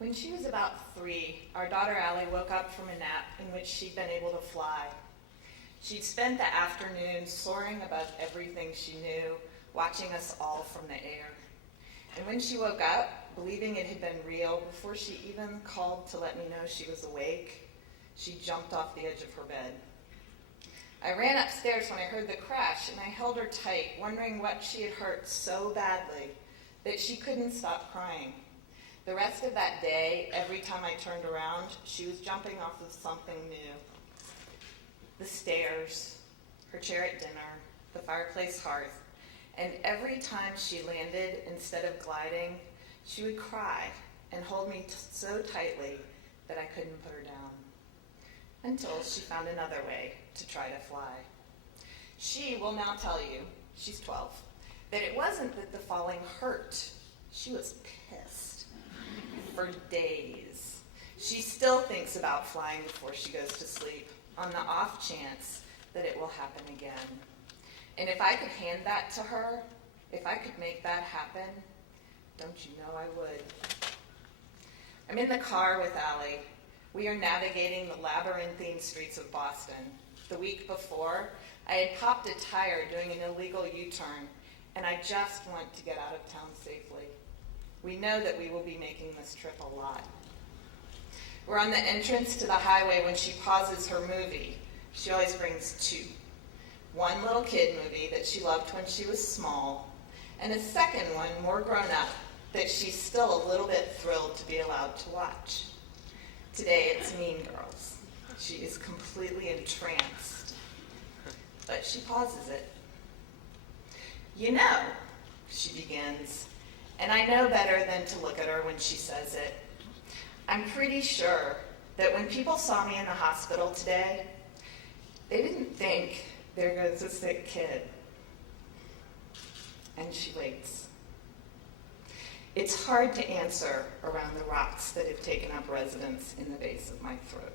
When she was about 3, our daughter Allie woke up from a nap in which she'd been able to fly. She'd spent the afternoon soaring above everything she knew, watching us all from the air. And when she woke up, believing it had been real, before she even called to let me know she was awake, she jumped off the edge of her bed. I ran upstairs when I heard the crash, and I held her tight, wondering what she had hurt so badly that she couldn't stop crying. The rest of that day, every time I turned around, she was jumping off of something new. The stairs, her chair at dinner, the fireplace hearth, and every time she landed, instead of gliding, she would cry and hold me so tightly that I couldn't put her down, until she found another way to try to fly. She will now tell you, she's 12, that it wasn't that the falling hurt. She was pissed. For days. She still thinks about flying before she goes to sleep, on the off chance that it will happen again. And if I could hand that to her, if I could make that happen, don't you know I would. I'm in the car with Allie. We are navigating the labyrinthine streets of Boston. The week before, I had popped a tire doing an illegal U-turn, and I just want to get out of town safely. We know that we will be making this trip a lot. We're on the entrance to the highway when she pauses her movie. She always brings 2. One little kid movie that she loved when she was small, and a second one, more grown up, that she's still a little bit thrilled to be allowed to watch. Today it's Mean Girls. She is completely entranced, but she pauses it. You know, she begins, and I know better than to look at her when she says it. I'm pretty sure that when people saw me in the hospital today, they didn't think, there goes a sick kid. And she waits. It's hard to answer around the rocks that have taken up residence in the base of my throat.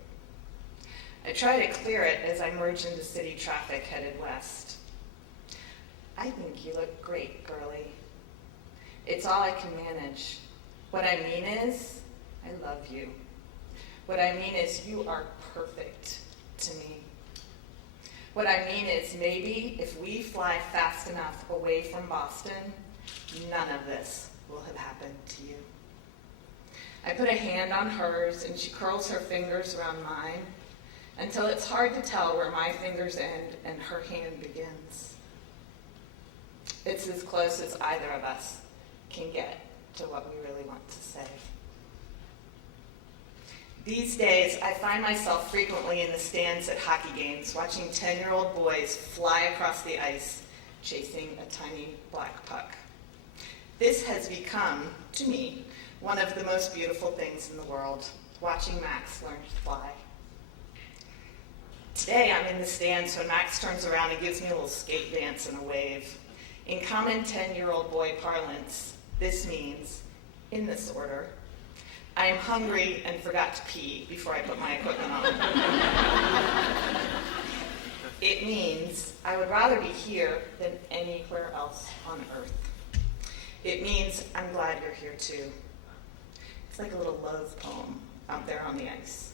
I try to clear it as I merge into city traffic headed west. I think you look great, girlie. It's all I can manage. What I mean is, I love you. What I mean is, you are perfect to me. What I mean is, maybe if we fly fast enough away from Boston, none of this will have happened to you. I put a hand on hers, and she curls her fingers around mine until it's hard to tell where my fingers end and her hand begins. It's as close as either of us can get to what we really want to say. These days, I find myself frequently in the stands at hockey games, watching 10-year-old boys fly across the ice, chasing a tiny black puck. This has become, to me, one of the most beautiful things in the world, watching Max learn to fly. Today, I'm in the stands when Max turns around and gives me a little skate dance and a wave. In common 10-year-old boy parlance, this means, in this order, I am hungry and forgot to pee before I put my equipment on. It means I would rather be here than anywhere else on earth. It means I'm glad you're here too. It's like a little love poem out there on the ice.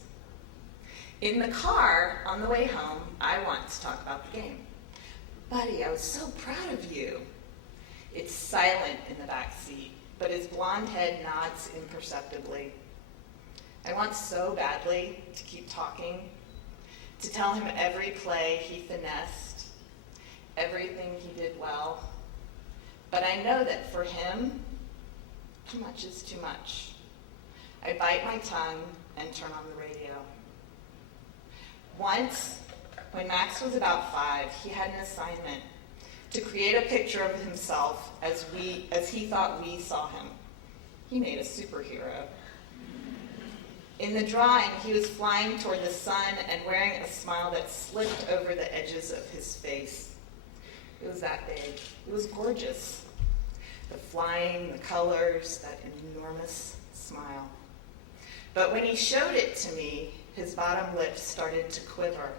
In the car, on the way home, I want to talk about the game. Buddy, I was so proud of you. It's silent in the back seat, but his blonde head nods imperceptibly. I want so badly to keep talking, to tell him every play he finessed, everything he did well. But I know that for him, too much is too much. I bite my tongue and turn on the radio. Once, when Max was about 5, he had an assignment to create a picture of himself as he thought we saw him. He made a superhero. In the drawing, he was flying toward the sun and wearing a smile that slipped over the edges of his face. It was that big. It was gorgeous. The flying, the colors, that enormous smile. But when he showed it to me, his bottom lip started to quiver.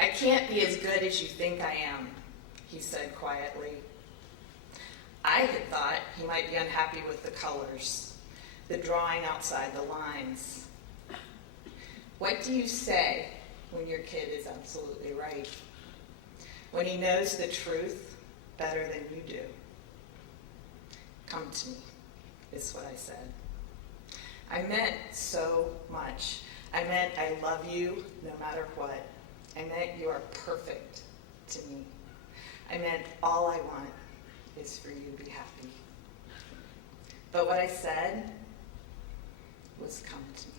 I can't be as good as you think I am, he said quietly. I had thought he might be unhappy with the colors, the drawing outside the lines. What do you say when your kid is absolutely right? When he knows the truth better than you do? Come to me, is what I said. I meant so much. I meant I love you no matter what. I meant you are perfect to me. I meant all I want is for you to be happy. But what I said was come to me.